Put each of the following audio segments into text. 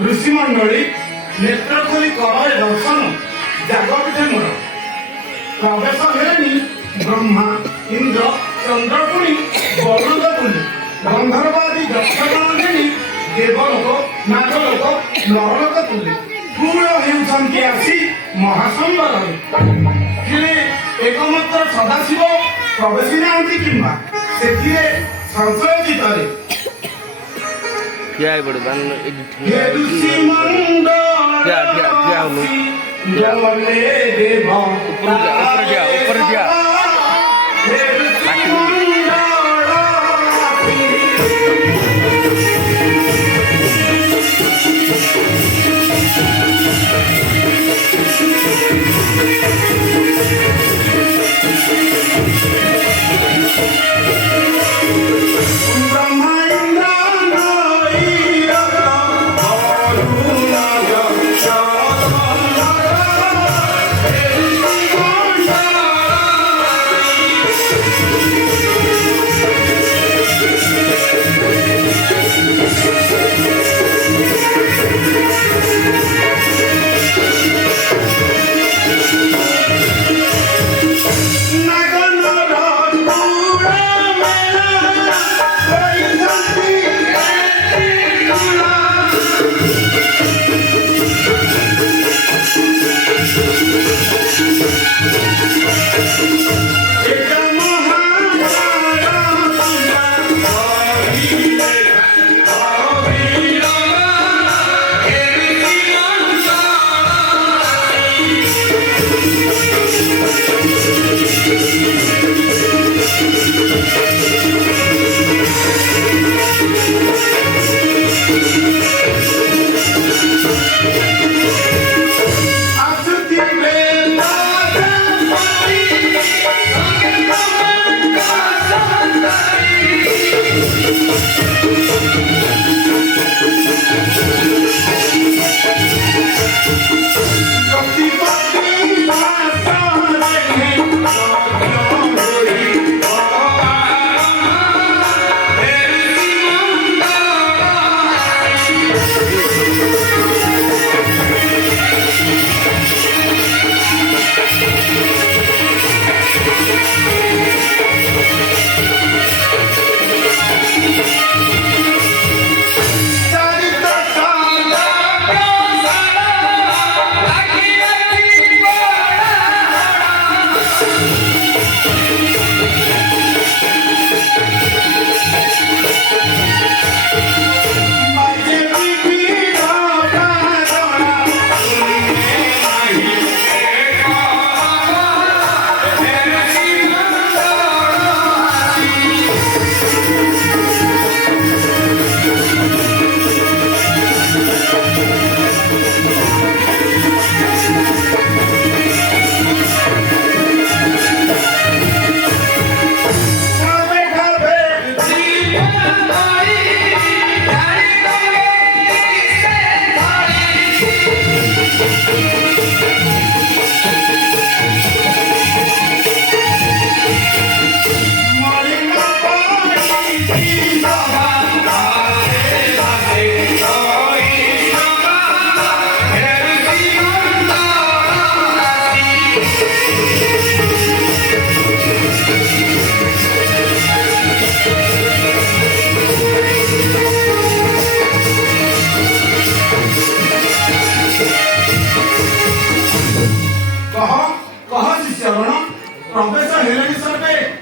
ऋषिमंडली नेत्र खोली कर दर्शन जागपीठे मोर प्रवेश हेनी ब्रह्मा इंद्र चंद्रपुणी वरुण पुणी गंधर्वादी दक्षगणी देवलोक नागलोक नरलोक तुले पूर्ण हेउछन्ति आसी महासंबर हेले एकमात्र सदाशिव प्रवेश नाहंती किंबा सेथिरे संशयजित रे क्या है बड़े दान हे ऋषिमंडल क्या हो जमले देव ऊपर जा हे ऋषिमंडल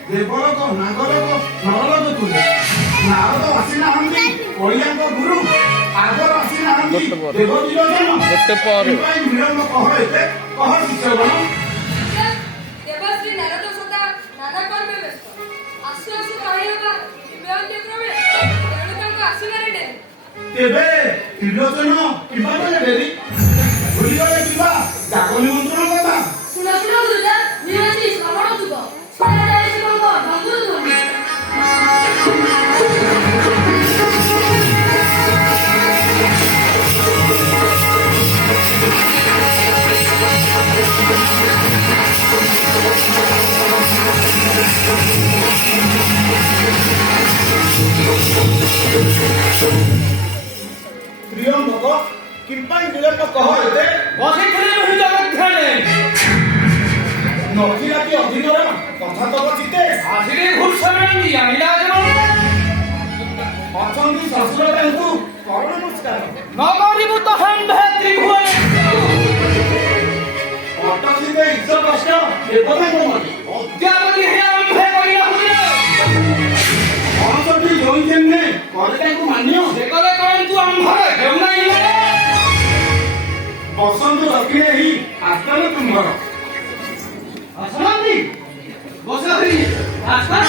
देवलोक नागलोक नरलोक तुले नारद आसीना हंती ओडियाक गुरु आगर आसीना हंती देवदिलोचन गोटे पर भाई विलंब कह एते कह शिष्यगण देवश्री नारद सदा नाना कर्मे व्यस्त आसु आसु कहैबा बेअन्ते क्रमे तेणु तांको आसीबारे डे तेबे त्रिलोचन किबा बले डेरी भूली गले किबा जाग निमंत्रण कथा सुना सुना दुर्गा निवासी श्रवण जुग सुना जाय शिवଙ୍କ ଭଙ୍ଗୁର ଧ୍ୱନି ପ୍ରିୟମ୍ବକ କିମ୍ପାଇଁ ବିଳମ୍ବ କହ ଏତେ ବସିଥିଲି ମୁଁ ଜଗଧ୍ୟାନେ ନଥିଲା କି ଅଧିକର କଥା ତବ ଚିତେ ଆସିଲି ଘୁଷଣ ଜାଣିଲା ଅଛନ୍ତି ଶ୍ୱଶୁର ତାଙ୍କୁ କଣ ନମସ୍କାର ନ କରିବୁ ତ ହମ୍ଭେ ତ୍ରିଭୁବନେ ଅଟକିବେ ଇଚ୍ଛ କଷ୍ଟ ଏକଥା କମନ୍ତି ଅଦ୍ୟାବଧି ହେ ଆମ୍ଭେ କରିଲା ହୁଏ ଅଣଷଠି ଯୋଇଛେନେ କରେ ତାଙ୍କୁ ମାନ୍ୟ ସେ କଲେ କରନ୍ତୁ ଆମ୍ଭରେ ହେଉନାହିଁ ବସନ୍ତୁ ରଖିଲେ ହିଁ ଆସ୍ଥାନ ତୁମ୍ଭର ଆସନ୍ତି ବସନ୍ତି ଆସ୍ଥାନ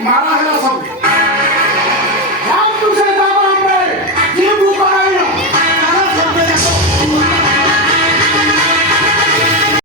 ମାରା ହେଲା ସବୁ